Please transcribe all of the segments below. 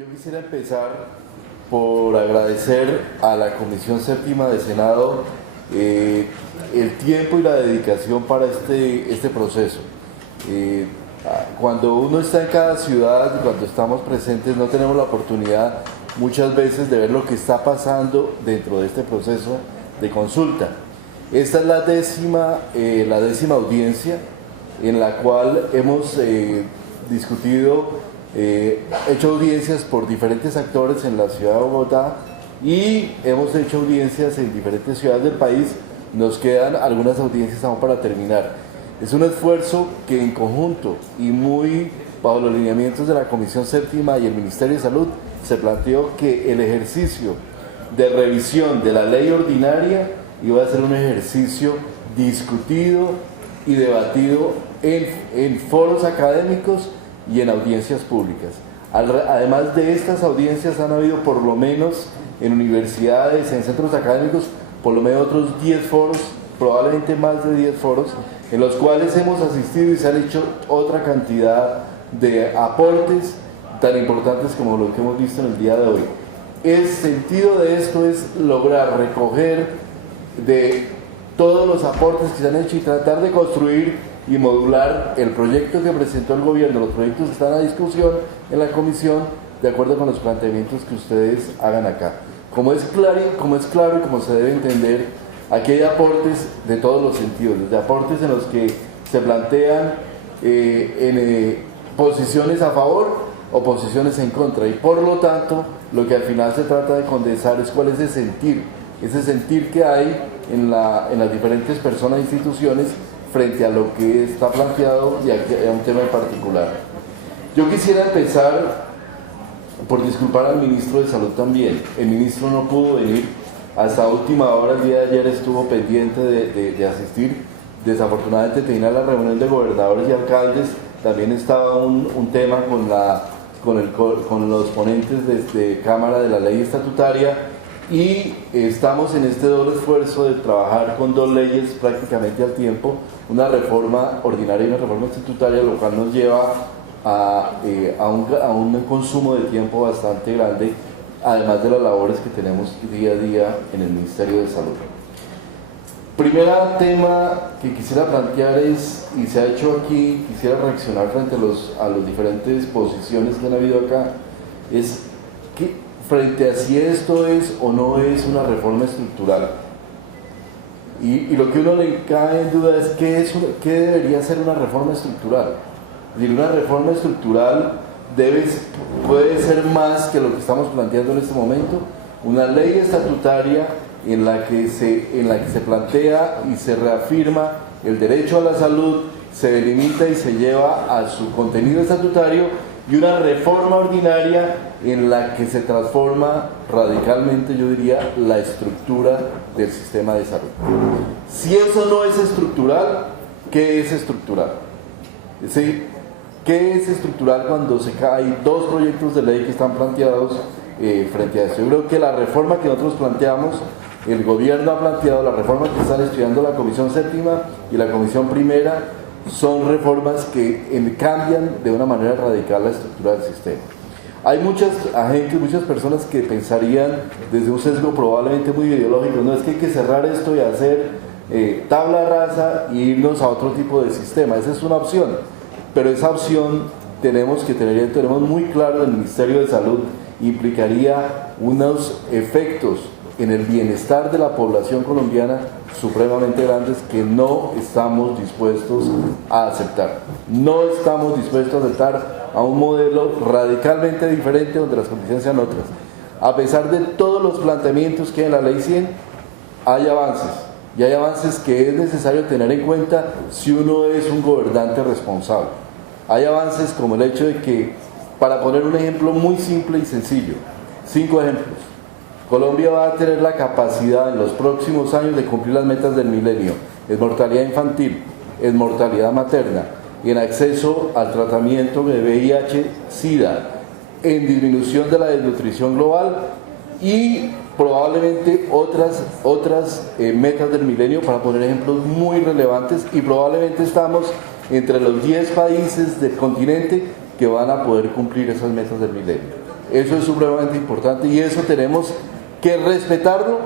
Yo quisiera empezar por agradecer a la Comisión Séptima del Senado el tiempo y la dedicación para este proceso. Cuando uno está en cada ciudad, cuando estamos presentes, no tenemos la oportunidad muchas veces de ver lo que está pasando dentro de este proceso de consulta. Esta es la décima audiencia en la cual hemos discutido, hecho audiencias por diferentes actores en la ciudad de Bogotá y hemos hecho audiencias en diferentes ciudades del país. Nos quedan algunas audiencias aún para terminar. Es un esfuerzo que en conjunto y muy bajo los lineamientos de la Comisión Séptima y el Ministerio de Salud se planteó que el ejercicio de revisión de la ley ordinaria iba a ser un ejercicio discutido y debatido en foros académicos y en audiencias públicas. Además de estas audiencias han habido por lo menos en universidades, en centros académicos, por lo menos otros 10 foros, probablemente más de 10 foros, en los cuales hemos asistido y se han hecho otra cantidad de aportes tan importantes como lo que hemos visto en el día de hoy. El sentido de esto es lograr recoger de todos los aportes que se han hecho y tratar de construir y modular el proyecto que presentó el gobierno, los proyectos que están a discusión en la comisión, de acuerdo con los planteamientos que ustedes hagan acá. Como es claro y como se debe entender, aquí hay aportes de todos los sentidos, desde aportes en los que se plantean posiciones a favor o posiciones en contra, y por lo tanto lo que al final se trata de condensar es cuál es ese sentir que hay en las diferentes personas e instituciones frente a lo que está planteado y a un tema en particular. Yo quisiera empezar por disculpar al ministro de Salud también. El ministro no pudo venir hasta última hora, el día de ayer estuvo pendiente de asistir. Desafortunadamente tenía la reunión de gobernadores y alcaldes, también estaba un tema con los ponentes desde Cámara de la Ley Estatutaria, y estamos en este doble esfuerzo de trabajar con dos leyes prácticamente al tiempo, una reforma ordinaria y una reforma estatutaria, lo cual nos lleva a un consumo de tiempo bastante grande, además de las labores que tenemos día a día en el Ministerio de Salud. Primer tema que quisiera plantear es, y se ha hecho aquí, quisiera reaccionar frente a las diferentes posiciones que han habido acá, es que frente a si esto es o no es una reforma estructural. Y lo que uno le cae en duda es qué debería ser una reforma estructural. Es decir, una reforma estructural puede ser más que lo que estamos planteando en este momento, una ley estatutaria en la que se plantea y se reafirma el derecho a la salud, se delimita y se lleva a su contenido estatutario, y una reforma ordinaria en la que se transforma radicalmente, yo diría, la estructura del sistema de salud. Si eso no es estructural, ¿qué es estructural? Es decir, ¿qué es estructural cuando hay dos proyectos de ley que están planteados frente a esto? Yo creo que la reforma que nosotros planteamos, el gobierno ha planteado, la reforma que están estudiando la Comisión Séptima y la Comisión Primera, son reformas que cambian de una manera radical la estructura del sistema. Hay muchas personas que pensarían desde un sesgo probablemente muy ideológico, no es que hay que cerrar esto y hacer tabla rasa e irnos a otro tipo de sistema. Esa es una opción, pero esa opción tenemos muy claro en el Ministerio de Salud, implicaría unos efectos en el bienestar de la población colombiana supremamente grandes que no estamos dispuestos a aceptar. No estamos dispuestos a aceptar a un modelo radicalmente diferente donde las condiciones sean otras. A pesar de todos los planteamientos que hay en la Ley 100, hay avances, y hay avances que es necesario tener en cuenta si uno es un gobernante responsable. Hay avances como el hecho de que, para poner un ejemplo muy simple y sencillo, 5 ejemplos. Colombia va a tener la capacidad en los próximos años de cumplir las metas del milenio en mortalidad infantil, en mortalidad materna, en acceso al tratamiento de VIH-Sida, en disminución de la desnutrición global y probablemente otras metas del milenio, para poner ejemplos muy relevantes, y probablemente estamos entre los 10 países del continente que van a poder cumplir esas metas del milenio. Eso es supremamente importante y eso tenemos que respetarlo,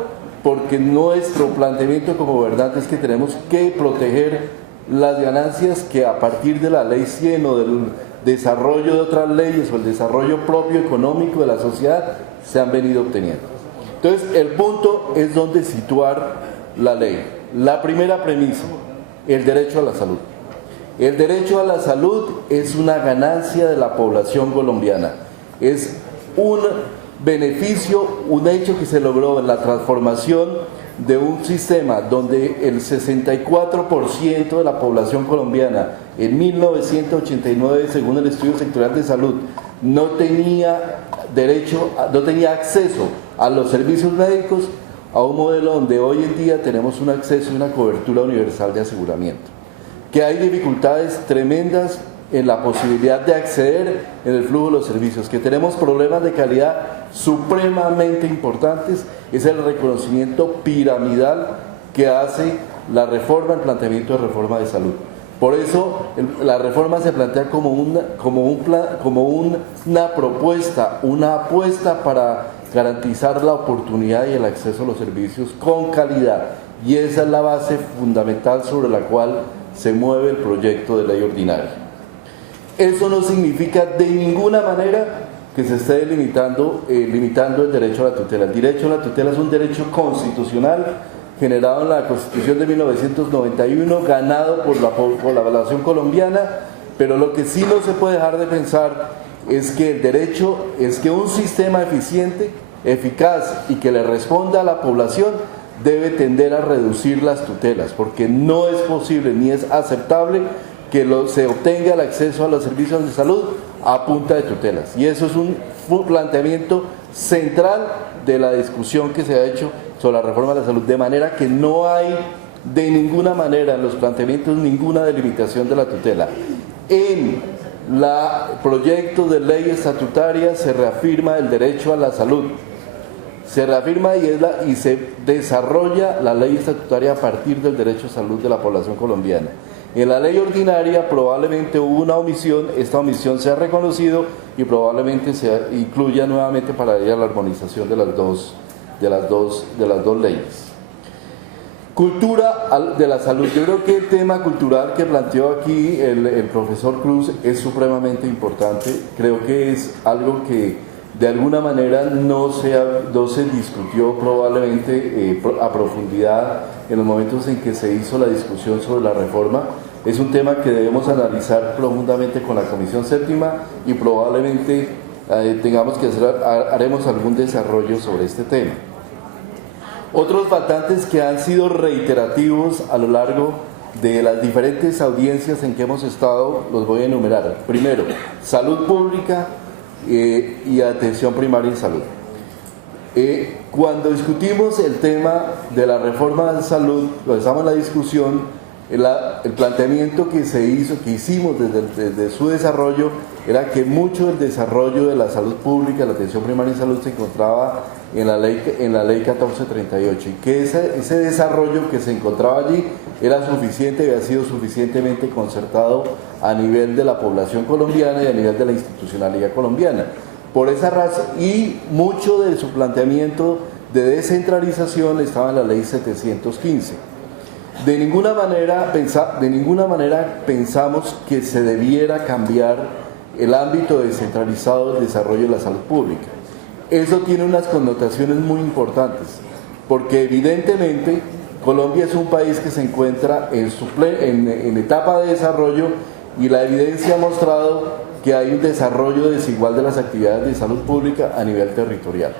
porque nuestro planteamiento como gobernantes es que tenemos que proteger las ganancias que a partir de la ley 100 o del desarrollo de otras leyes o el desarrollo propio económico de la sociedad se han venido obteniendo. Entonces, el punto es donde situar la ley. La primera premisa, el derecho a la salud. El derecho a la salud es una ganancia de la población colombiana. Es un beneficio, un hecho que se logró en la transformación de un sistema donde el 64% de la población colombiana en 1989, según el Estudio Sectorial de Salud, no tenía acceso a los servicios médicos, a un modelo donde hoy en día tenemos un acceso y una cobertura universal de aseguramiento. Que hay dificultades tremendas en la posibilidad de acceder en el flujo de los servicios, que tenemos problemas de calidad supremamente importantes, es el reconocimiento piramidal que hace la reforma, el planteamiento de reforma de salud. Por eso la reforma se plantea como una propuesta, una apuesta para garantizar la oportunidad y el acceso a los servicios con calidad, y esa es la base fundamental sobre la cual se mueve el proyecto de ley ordinaria. Eso no significa de ninguna manera que se esté limitando el derecho a la tutela. El derecho a la tutela es un derecho constitucional generado en la Constitución de 1991, ganado por la población colombiana, pero lo que sí no se puede dejar de pensar es que el derecho es que un sistema eficiente, eficaz y que le responda a la población debe tender a reducir las tutelas, porque no es posible ni es aceptable que se obtenga el acceso a los servicios de salud a punta de tutelas. Y eso es un planteamiento central de la discusión que se ha hecho sobre la reforma de la salud, de manera que no hay de ninguna manera en los planteamientos ninguna delimitación de la tutela. En el proyecto de ley estatutaria se reafirma el derecho a la salud, se reafirma y se desarrolla la ley estatutaria a partir del derecho a salud de la población colombiana. En la ley ordinaria probablemente hubo una omisión, esta omisión se ha reconocido y probablemente se incluya nuevamente para ir a la armonización de las dos leyes. Cultura de la salud. Yo creo que el tema cultural que planteó aquí el profesor Cruz es supremamente importante. Creo que es algo que de alguna manera no se discutió probablemente a profundidad en los momentos en que se hizo la discusión sobre la reforma. Es un tema que debemos analizar profundamente con la Comisión Séptima y probablemente haremos algún desarrollo sobre este tema. Otros faltantes que han sido reiterativos a lo largo de las diferentes audiencias en que hemos estado, los voy a enumerar. Primero, salud pública y atención primaria en salud. Cuando discutimos el tema de la reforma de salud, cuando estamos en la discusión, el planteamiento que hicimos desde su desarrollo era que mucho del desarrollo de la salud pública, la atención primaria en salud, se encontraba en la ley 1438 y que ese desarrollo que se encontraba allí era suficiente y había sido suficientemente concertado a nivel de la población colombiana y a nivel de la institucionalidad colombiana. Por esa razón, y mucho de su planteamiento de descentralización estaba en la ley 715. De ninguna manera pensamos que se debiera cambiar el ámbito descentralizado del desarrollo de la salud pública. Eso tiene unas connotaciones muy importantes, porque evidentemente Colombia es un país que se encuentra en etapa de desarrollo y la evidencia ha mostrado que hay un desarrollo desigual de las actividades de salud pública a nivel territorial.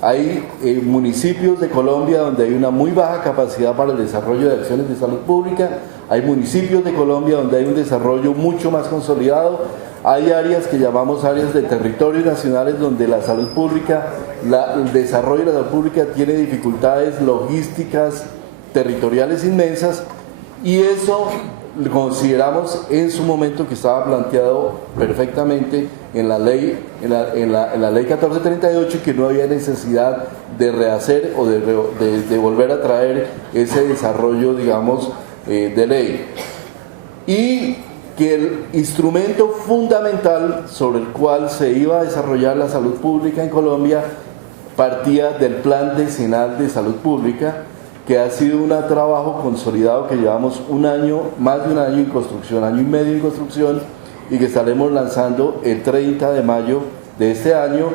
Hay municipios de Colombia donde hay una muy baja capacidad para el desarrollo de acciones de salud pública, hay municipios de Colombia donde hay un desarrollo mucho más consolidado, hay áreas que llamamos áreas de territorios nacionales donde la salud pública, el desarrollo de la salud pública tiene dificultades logísticas territoriales inmensas, y eso consideramos en su momento que estaba planteado perfectamente en la ley 1438, que no había necesidad de rehacer o de volver a traer ese desarrollo, digamos, de ley. Y que el instrumento fundamental sobre el cual se iba a desarrollar la salud pública en Colombia partía del Plan Decenal de Salud Pública, que ha sido un trabajo consolidado que llevamos un año, más de un año en construcción, año y medio en construcción, y que estaremos lanzando el 30 de mayo de este año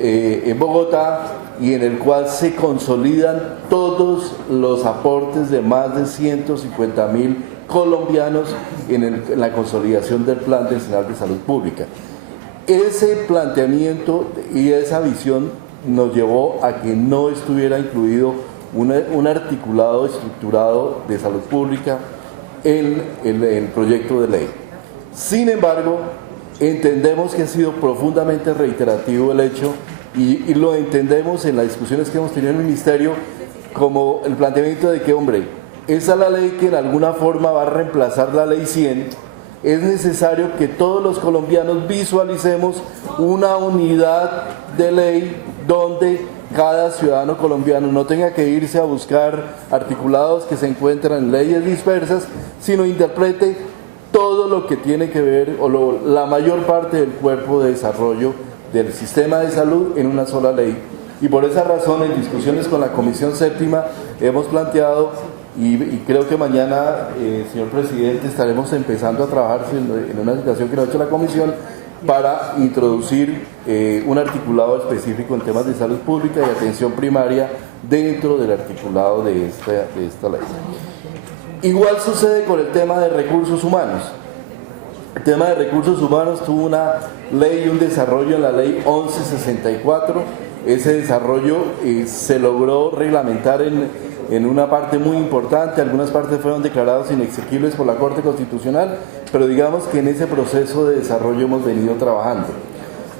en Bogotá, y en el cual se consolidan todos los aportes de más de 150.000 colombianos en la consolidación del Plan Decenal de Salud Pública. Ese planteamiento y esa visión nos llevó a que no estuviera incluido un articulado estructurado de salud pública en el proyecto de ley. Sin embargo, entendemos que ha sido profundamente reiterativo el hecho, y lo entendemos en las discusiones que hemos tenido en el Ministerio, como el planteamiento de que, hombre, esa es la ley que en alguna forma va a reemplazar la ley 100, es necesario que todos los colombianos visualicemos una unidad de ley donde cada ciudadano colombiano no tenga que irse a buscar articulados que se encuentran en leyes dispersas, sino interprete todo lo que tiene que ver, o la mayor parte del cuerpo de desarrollo del sistema de salud en una sola ley. Y por esa razón, en discusiones con la Comisión Séptima, hemos planteado, y creo que mañana, señor presidente, estaremos empezando a trabajar en una situación que nos ha hecho la Comisión, para introducir un articulado específico en temas de salud pública y atención primaria dentro del articulado de esta ley. Igual sucede con el tema de recursos humanos. El tema de recursos humanos tuvo una ley y un desarrollo en la ley 1164. Ese desarrollo se logró reglamentar en una parte muy importante. Algunas partes fueron declaradas inexequibles por la Corte Constitucional, pero digamos que en ese proceso de desarrollo hemos venido trabajando.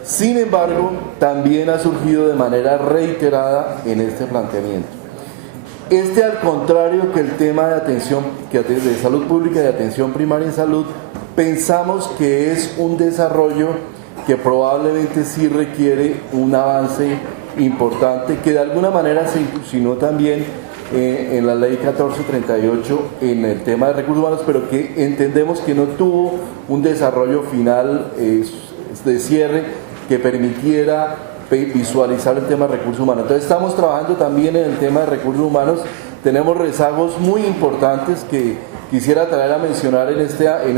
Sin embargo, también ha surgido de manera reiterada en este planteamiento. Al contrario que el tema de atención, de salud pública y de atención primaria en salud, pensamos que es un desarrollo que probablemente sí requiere un avance importante, que de alguna manera se insinuó también en la ley 1438 en el tema de recursos humanos, pero que entendemos que no tuvo un desarrollo final de cierre que permitiera visualizar el tema de recursos humanos. Entonces estamos trabajando también en el tema de recursos humanos. Tenemos rezagos muy importantes que quisiera traer a mencionar en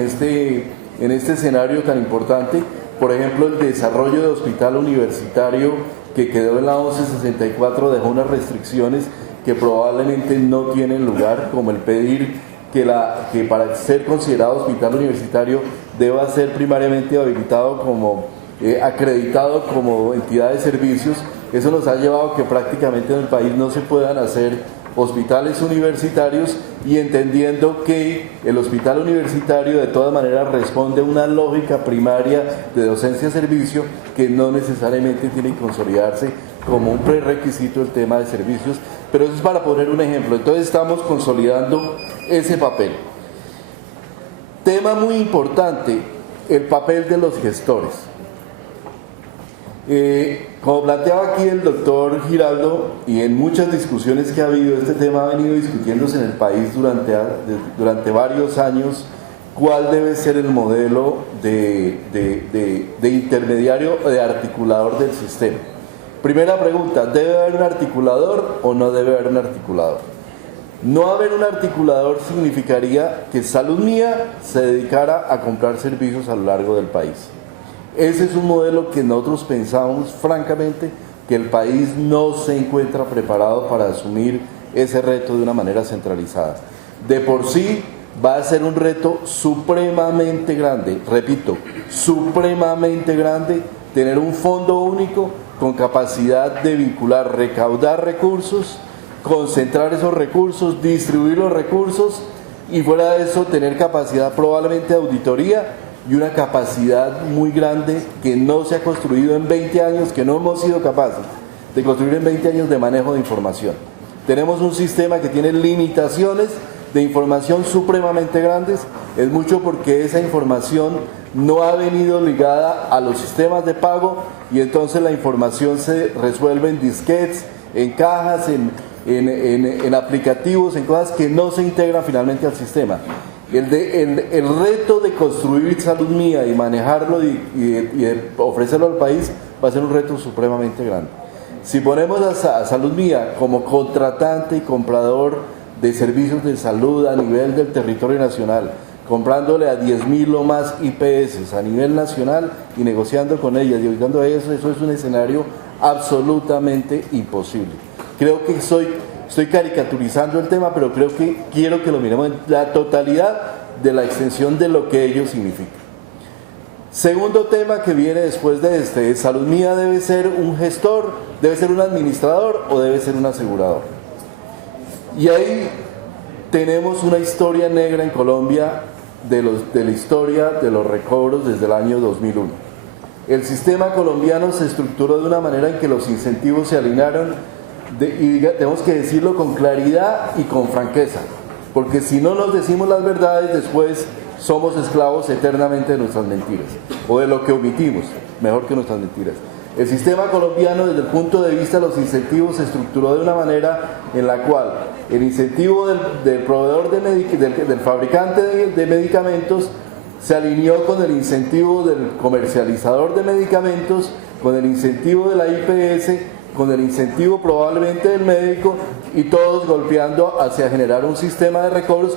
este escenario tan importante. Por ejemplo, el desarrollo de hospital universitario que quedó en la 1164 dejó unas restricciones que probablemente no tienen lugar, como el pedir que para ser considerado hospital universitario deba ser primariamente habilitado acreditado como entidad de servicios. Eso nos ha llevado a que prácticamente en el país no se puedan hacer hospitales universitarios, y entendiendo que el hospital universitario de todas maneras responde a una lógica primaria de docencia-servicio que no necesariamente tiene que consolidarse como un prerequisito el tema de servicios, pero eso es para poner un ejemplo. Entonces estamos consolidando ese papel. Tema muy importante, el papel de los gestores. Como planteaba aquí el doctor Giraldo, y en muchas discusiones que ha habido, este tema ha venido discutiéndose en el país durante varios años, cuál debe ser el modelo de intermediario o de articulador del sistema. Primera pregunta, ¿debe haber un articulador o no debe haber un articulador? No haber un articulador significaría que Salud Mía se dedicara a comprar servicios a lo largo del país. Ese es un modelo que nosotros pensamos francamente que el país no se encuentra preparado para asumir ese reto de una manera centralizada. De por sí va a ser un reto supremamente grande, repito, supremamente grande, tener un fondo único con capacidad de vincular, recaudar recursos, concentrar esos recursos, distribuir los recursos, y fuera de eso tener capacidad probablemente de auditoría y una capacidad muy grande que no se ha construido en 20 años, que no hemos sido capaces de construir en 20 años, de manejo de información. Tenemos un sistema que tiene limitaciones de información supremamente grandes. Es mucho porque esa información no ha venido ligada a los sistemas de pago, y entonces la información se resuelve en disquetes, en cajas, en aplicativos, en cosas que no se integran finalmente al sistema. El reto de construir Salud Mía y manejarlo y de ofrecerlo al país va a ser un reto supremamente grande. Si ponemos a Salud Mía como contratante y comprador de servicios de salud a nivel del territorio nacional, comprándole a 10.000 o más IPS a nivel nacional y negociando con ellas y ayudando a eso es un escenario absolutamente imposible. Creo que estoy caricaturizando el tema, pero quiero que lo miremos en la totalidad de la extensión de lo que ello significa. Segundo tema que viene después de este, Salud Mía debe ser un gestor, debe ser un administrador o debe ser un asegurador. Y ahí tenemos una historia negra en Colombia de la historia de los recobros desde el año 2001. El sistema colombiano se estructuró de una manera en que los incentivos se alinearon y tenemos que decirlo con claridad y con franqueza, porque si no nos decimos las verdades, después somos esclavos eternamente de nuestras mentiras, o de lo que omitimos, mejor que nuestras mentiras. El sistema colombiano, desde el punto de vista de los incentivos, se estructuró de una manera en la cual el incentivo del proveedor, del fabricante de medicamentos, se alineó con el incentivo del comercializador de medicamentos, con el incentivo de la IPS, con el incentivo probablemente del médico, y todos golpeando hacia generar un sistema de recobros,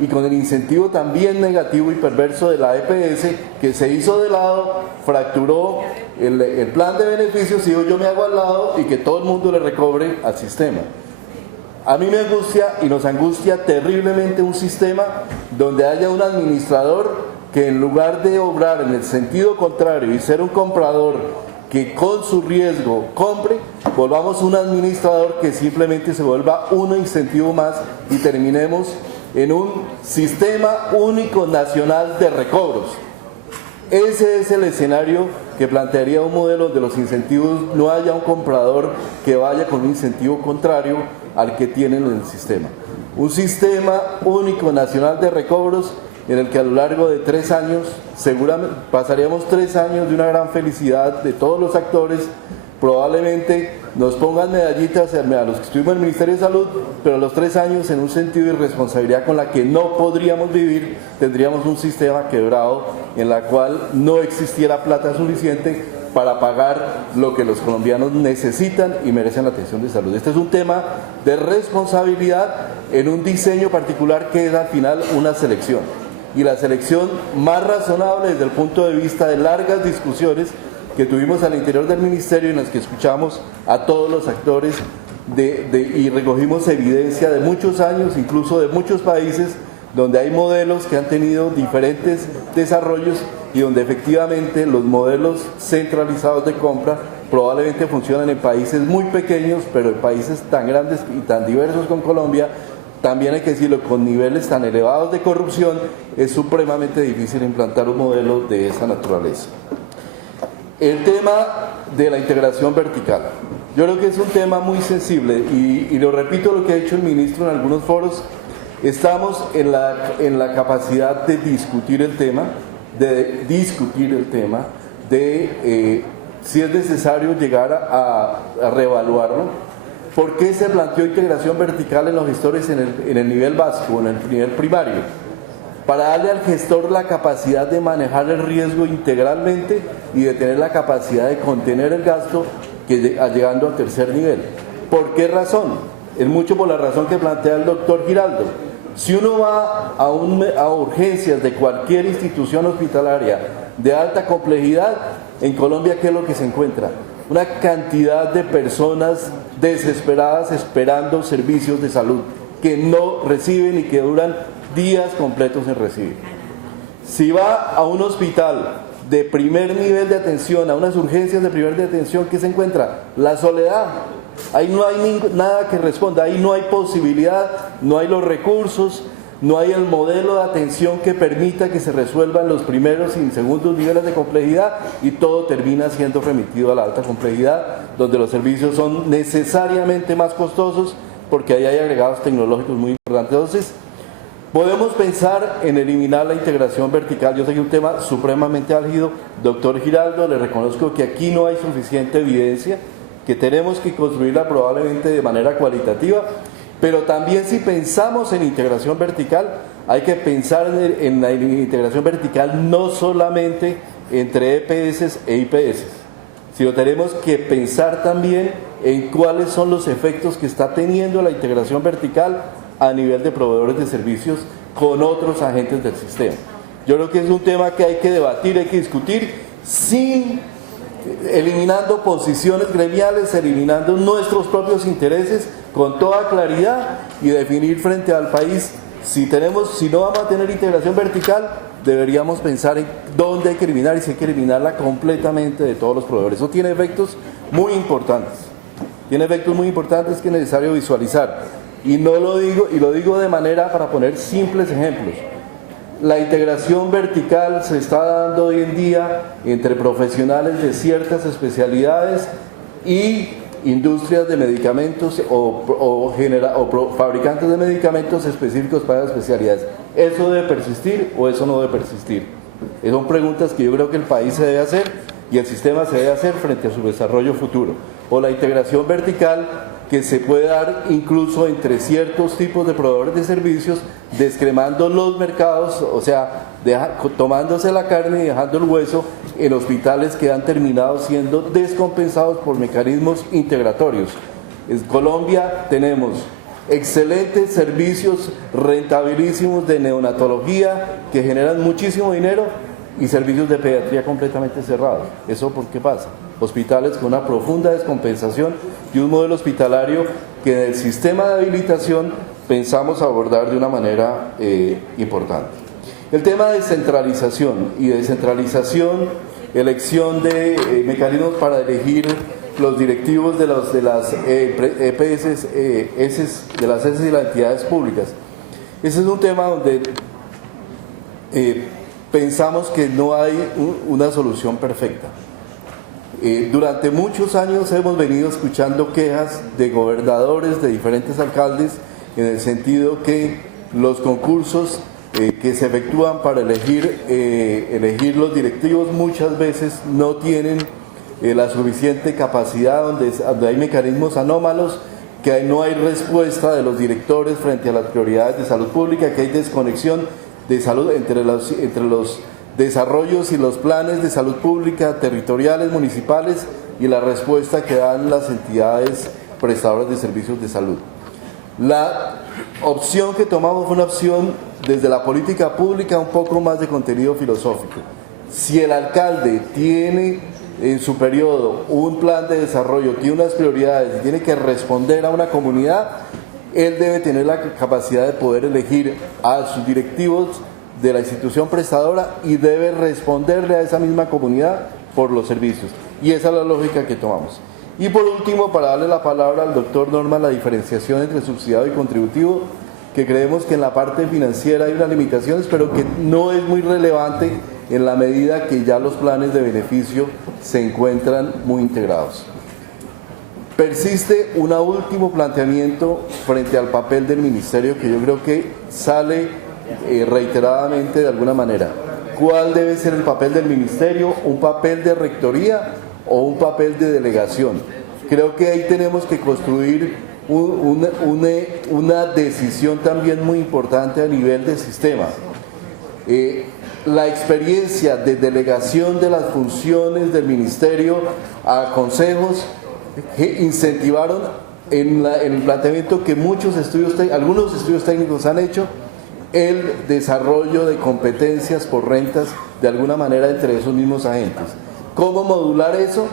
y con el incentivo también negativo y perverso de la EPS, que se hizo de lado, fracturó el plan de beneficios, y yo me hago al lado y que todo el mundo le recobre al sistema. A mí me angustia y nos angustia terriblemente un sistema donde haya un administrador que, en lugar de obrar en el sentido contrario y ser un comprador que con su riesgo compre, volvamos un administrador que simplemente se vuelva un incentivo más y terminemos en un sistema único nacional de recobros. Ese es el escenario que plantearía un modelo donde los incentivos no haya un comprador que vaya con un incentivo contrario al que tienen en el sistema. Un sistema único nacional de recobros en el que a lo largo de 3 años, seguramente pasaríamos 3 años de una gran felicidad de todos los actores, probablemente nos pongan medallitas a los que estuvimos en el Ministerio de Salud, pero a los 3 años, en un sentido de irresponsabilidad con la que no podríamos vivir, tendríamos un sistema quebrado en la cual no existiera plata suficiente para pagar lo que los colombianos necesitan y merecen la atención de salud. Este es un tema de responsabilidad en un diseño particular que es al final una selección. Y la selección más razonable desde el punto de vista de largas discusiones que tuvimos al interior del ministerio, en las que escuchamos a todos los actores y recogimos evidencia de muchos años, incluso de muchos países, donde hay modelos que han tenido diferentes desarrollos y donde efectivamente los modelos centralizados de compra probablemente funcionan en países muy pequeños, pero en países tan grandes y tan diversos como Colombia, también hay que decirlo, con niveles tan elevados de corrupción, es supremamente difícil implantar un modelo de esa naturaleza. El tema de la integración vertical. Yo creo que es un tema muy sensible y lo repito lo que ha dicho el ministro en algunos foros. Estamos en la capacidad de discutir el tema, de si es necesario llegar a reevaluarlo. ¿Por qué se planteó integración vertical en los gestores en el nivel básico, en el nivel primario? Para darle al gestor la capacidad de manejar el riesgo integralmente y de tener la capacidad de contener el gasto llegando al tercer nivel. ¿Por qué razón? Es mucho por la razón que plantea el doctor Giraldo. Si uno va a urgencias de cualquier institución hospitalaria de alta complejidad, en Colombia, ¿qué es lo que se encuentra? Una cantidad de personas desesperadas esperando servicios de salud que no reciben y que duran días completos en recibir. Si va a un hospital de primer nivel de atención, a unas urgencias de primer nivel de atención, ¿qué se encuentra? La soledad. Ahí no hay nada que responda, ahí no hay posibilidad, no hay los recursos, no hay el modelo de atención que permita que se resuelvan los primeros y segundos niveles de complejidad, y todo termina siendo remitido a la alta complejidad, donde los servicios son necesariamente más costosos porque ahí hay agregados tecnológicos muy importantes. Entonces, podemos pensar en eliminar la integración vertical. Yo sé que es un tema supremamente álgido. Doctor Giraldo, le reconozco que aquí no hay suficiente evidencia, que tenemos que construirla probablemente de manera cualitativa, pero también si pensamos en integración vertical, Hay que pensar en la integración vertical no solamente entre EPS e IPS, sino tenemos que pensar también en cuáles son los efectos que está teniendo la integración vertical a nivel de proveedores de servicios con otros agentes del sistema. Yo creo que es un tema que hay que debatir, hay que discutir, eliminando posiciones gremiales, eliminando nuestros propios intereses con toda claridad y definir frente al país si no vamos a tener integración vertical, deberíamos pensar en dónde hay que eliminar y si hay que eliminarla completamente de todos los proveedores. Eso tiene efectos muy importantes. Tiene efectos muy importantes que es necesario visualizar. Y lo digo de manera para poner simples ejemplos. La integración vertical se está dando hoy en día entre profesionales de ciertas especialidades y industrias de medicamentos o fabricantes de medicamentos específicos para las especialidades. ¿Eso debe persistir o eso no debe persistir? Son preguntas que yo creo que el país se debe hacer y el sistema se debe hacer frente a su desarrollo futuro. O la integración vertical que se puede dar incluso entre ciertos tipos de proveedores de servicios, descremando los mercados, o sea, tomándose la carne y dejando el hueso en hospitales que han terminado siendo descompensados por mecanismos integratorios. En Colombia tenemos excelentes servicios rentabilísimos de neonatología que generan muchísimo dinero y servicios de pediatría completamente cerrados. ¿Eso por qué pasa? Hospitales con una profunda descompensación y un modelo hospitalario que en el sistema de habilitación pensamos abordar de una manera importante. El tema de descentralización elección de mecanismos para elegir los directivos de las EPS, de las ESES y las entidades públicas. Ese es un tema donde pensamos que no hay una solución perfecta. Durante muchos años hemos venido escuchando quejas de gobernadores, de diferentes alcaldes, en el sentido que los concursos que se efectúan para elegir los directivos muchas veces no tienen la suficiente capacidad, donde hay mecanismos anómalos, que no hay respuesta de los directores frente a las prioridades de salud pública, que hay desconexión de salud entre los desarrollos y los planes de salud pública territoriales, municipales y la respuesta que dan las entidades prestadoras de servicios de salud. La opción que tomamos fue una opción desde la política pública un poco más de contenido filosófico. Si el alcalde tiene en su periodo un plan de desarrollo, tiene unas prioridades y tiene que responder a una comunidad, él debe tener la capacidad de poder elegir a sus directivos de la institución prestadora y debe responderle a esa misma comunidad por los servicios. Y esa es la lógica que tomamos. Y por último, para darle la palabra al doctor Norman, la diferenciación entre subsidiado y contributivo, que creemos que en la parte financiera hay unas limitaciones, pero que no es muy relevante en la medida que ya los planes de beneficio se encuentran muy integrados. Persiste un último planteamiento frente al papel del ministerio que yo creo que sale reiteradamente de alguna manera. ¿Cuál debe ser el papel del ministerio? ¿Un papel de rectoría o un papel de delegación? Creo que ahí tenemos que construir una decisión también muy importante a nivel del sistema. La experiencia de delegación de las funciones del ministerio a consejos que incentivaron en el planteamiento que algunos estudios técnicos han hecho, el desarrollo de competencias por rentas de alguna manera entre esos mismos agentes. ¿Cómo modular eso?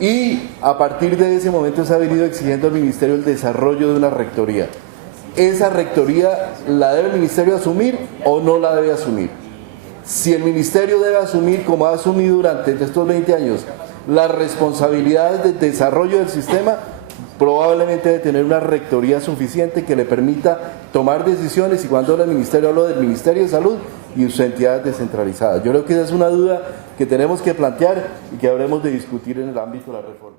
Y a partir de ese momento se ha venido exigiendo al ministerio el desarrollo de una rectoría. ¿Esa rectoría la debe el ministerio asumir o no la debe asumir? Si el ministerio debe asumir, como ha asumido durante estos 20 años, las responsabilidades del desarrollo del sistema, probablemente debe tener una rectoría suficiente que le permita tomar decisiones, y cuando hablo del ministerio, hablo del Ministerio de Salud y sus entidades descentralizadas. Yo creo que esa es una duda que tenemos que plantear y que habremos de discutir en el ámbito de la reforma.